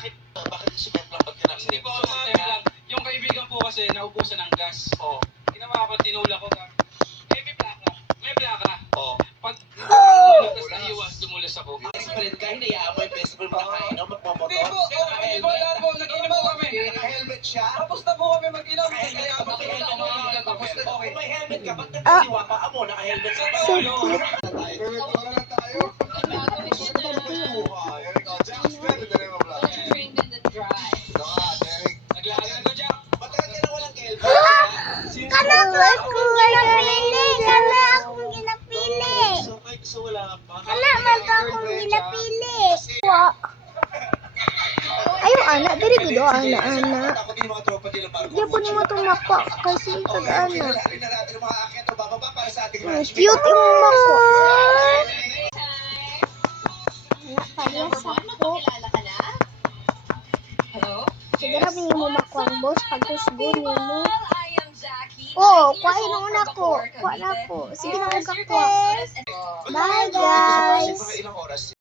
Bakit, bakit sumemplang pag kinaksin? Hindi po ako lang. Yung kaibigan po kasi naubusan ng gas. Oo. Ginawa ko, tinula ko. ka- Eh, may plaka. May plaka. Oo. Pag tapos naiwas, dumulas ako. Best friend ka, hinayaan mo yung best friend mo na kain, no? Magmamotor. Hindi po, hindi po, wala po. Nag-inom po kami. Naka-helmet siya. Tapos na po kami mag-inom. Naka-helmet Kaya ka, ako bakit helmet mo? Tapos na po. Kung may helmet ka, ba't nagkaliwa pa mo? Naka-helmet ka. Sa ulo. Trained Kana ko ako ginapili. Kana ako ginapili. Kana man ka ako ginapili. Ayaw anak, diri ko do anak anak. Po ni mo tumakpa kasi okay, anak. sa cute yung mako. Anak, magpakilala ka na? Hello? Siguro hindi mo makuha boss pag People, mo. Oh, 19 years kuhain old mo na from ko. Kuha na Cavite. ko. Sige na questions and- Bye guys.